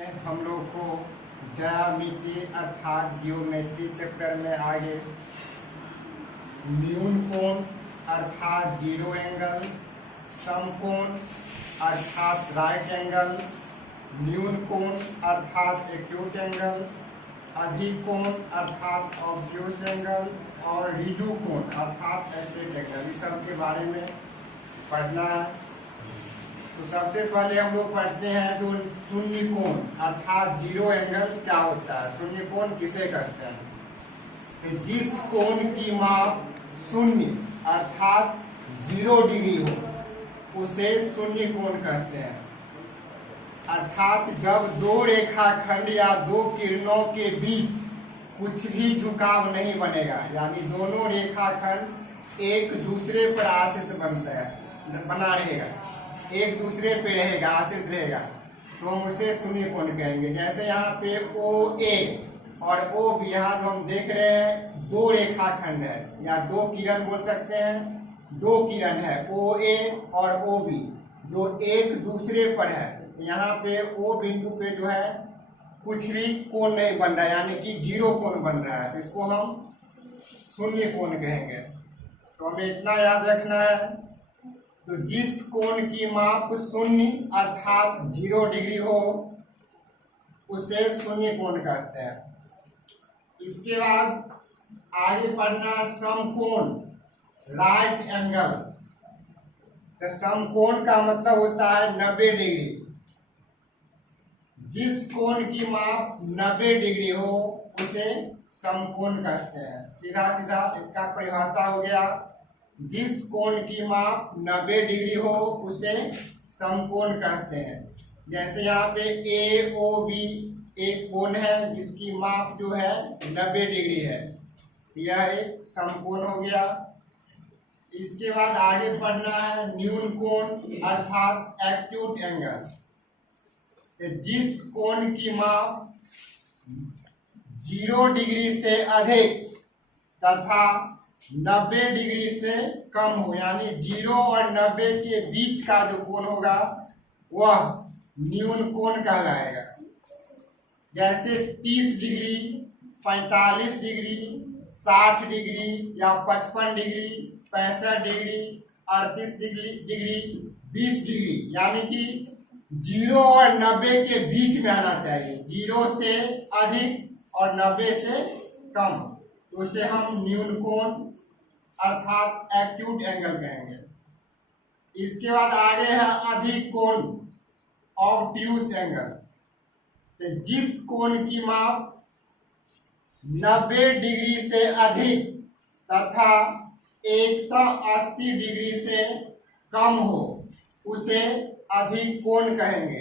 हम लोग को ज्यामिति अर्थात जियोमेट्री चैप्टर में आगे न्यून कोण अर्थात जीरो एंगल, समकोण अर्थात राइट एंगल, न्यून कोण अर्थात एक्यूट एंगल, अधिक कोण अर्थात ऑब्ट्यूस एंगल और रिजु कोण अर्थात स्ट्रेट एंगल, इस सब के बारे में पढ़ना है। तो सबसे पहले हम लोग पढ़ते हैं जो शून्य कोण अर्थात जीरो एंगल क्या होता है। शून्य कोण किसे कहते हैं? तो जिस कोण की माप शून्य अर्थात 0 डिग्री हो उसे शून्य कोण कहते हैं। अर्थात जब दो रेखाखंड या दो किरणों के बीच कुछ भी झुकाव नहीं बनेगा, यानी दोनों रेखाखंड एक दूसरे पर आश्रित बना रहेगा, एक दूसरे पे रहेगा, आश्रित रहेगा, तो हम उसे शून्य कोण कहेंगे। जैसे यहाँ पे OA और OB, यहाँ हम देख रहे हैं दो रेखाखंड है या दो किरण बोल सकते हैं, दो किरण है OA और OB जो एक दूसरे पर है। यहाँ पे O बिंदु पे जो है कुछ भी कोण नहीं बन रहा है, यानी कि जीरो कोण बन रहा है, इसको हम शून्य कोण कहेंगे। तो हमें इतना याद रखना है, तो जिस कोण की माप शून्य अर्थात 0 डिग्री हो उसे शून्य कोण कहते हैं। इसके बाद आगे पढ़ना समकोण राइट एंगल। तो समकोण का मतलब होता है 90 डिग्री। जिस कोण की माप 90 डिग्री हो उसे समकोण कहते हैं। सीधा सीधा इसका परिभाषा हो गया, जिस कोण की माप 90 डिग्री हो उसे समकोण कहते हैं। जैसे यहाँ पे AOB एक कोण है जिसकी माप जो है 90 डिग्री है, यह एक समकोण हो गया। इसके बाद आगे पढ़ना है न्यून कोण अर्थात एक्यूट एंगल। जिस कोण की माप 0 डिग्री से अधिक तथा 90 डिग्री से कम हो, यानी 0 और 90 के बीच का जो कोण होगा वह न्यून कोण कहलाएगा। जैसे 30 डिग्री, 45 डिग्री, 60 डिग्री या 55 डिग्री, 65 डिग्री, 38 डिग्री, 20 डिग्री, यानी कि 0 और 90 के बीच में आना चाहिए। 0 से अधिक और 90 से कम, तो उसे हम न्यून कोण अर्थात एक्यूट एंगल कहेंगे। इसके बाद आगे है अधिक कोण ऑब्ट्यूस एंगल। तो जिस कोण की माप 90 डिग्री से अधिक तथा 180 डिग्री से कम हो उसे अधिक कोण कहेंगे।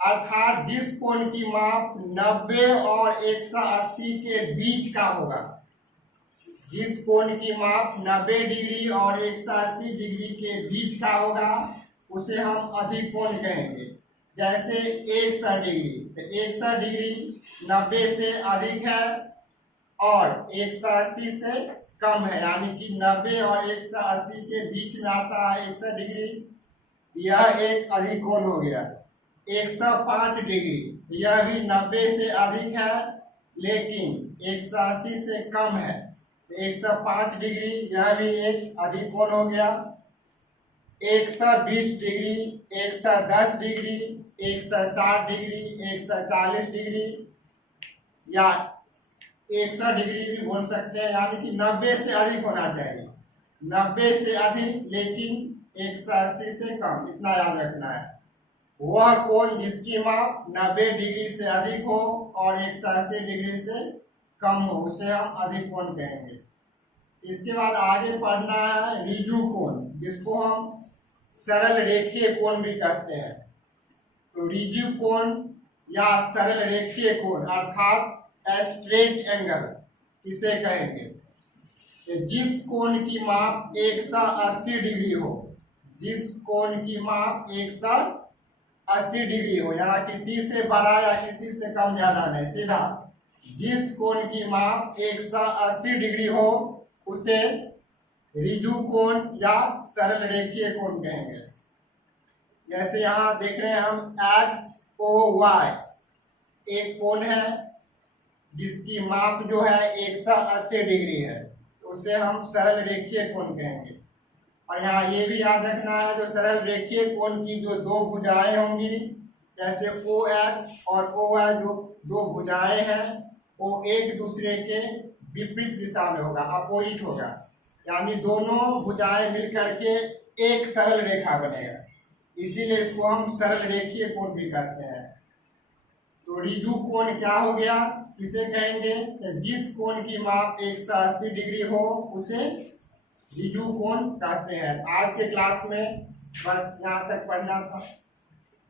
अर्थात जिस कोण की माप 90 और 180 के बीच का होगा, जिस कोण की माप 90 डिग्री और 180 डिग्री के बीच का होगा उसे हम अधिक कोण कहेंगे। जैसे 160 डिग्री, तो 160 डिग्री 90 से अधिक है और 180 से कम है, यानी कि 90 और 180 के बीच में आता है 160 डिग्री, यह एक अधिक कोण हो गया। 105 डिग्री, यह भी 90 से अधिक है लेकिन 180 से कम है, 105 डिग्री, यह भी एक अधिक कोण हो गया। 120 डिग्री, 110 डिग्री, 160 डिग्री, 140 डिग्री या 100 डिग्री भी बोल सकते हैं, यानी कि 90 से अधिक होना चाहिए। 90 से अधिक लेकिन 180 से कम, इतना याद रखना है। वह कोण जिसकी माप 90 डिग्री से अधिक हो और 180 डिग्री से कम हो उसे हम अधिक कोण कहेंगे। इसके बाद आगे पढ़ना है रिजु कोण, जिसको हम सरल रेखीय कोण भी कहते हैं। तो रिजु कोण या सरल रेखीय कोण अर्थात स्ट्रेट एंगल किसे कहेंगे? जिस कोण की माप 180 डिग्री हो, जिस कोण की माप 180 डिग्री हो, या किसी से बड़ा या किसी से कम ज्यादा नहीं, सीधा जिस कोण की माप 180 डिग्री हो उसे रिजु कोण या सरल रेखीय कोण कहेंगे। जैसे यहाँ देख रहे हैं हम XOY, एक कोण है जिसकी माप जो है 180 डिग्री है, तो उसे हम सरल रेखीय कोण कहेंगे। और यहाँ ये भी याद रखना है, जो सरल रेखीय कोण की जो दो भुजाएं होंगी, जैसे OX और OY, जो दो भुजाएं हैं वो एक दूसरे के विपरीत दिशा में होगा, अपोजिट होगा, यानी दोनों भुजाएं मिलकर के एक सरल रेखा बनेगा, इसीलिए इसको हम सरल रेखीय कोण भी कहते हैं। तो ऋजु कोण क्या हो गया, किसे कहेंगे, जिस कोण की माप 180 डिग्री हो उसे ऋजु कोण कहते हैं। आज के क्लास में बस यहाँ तक पढ़ना था।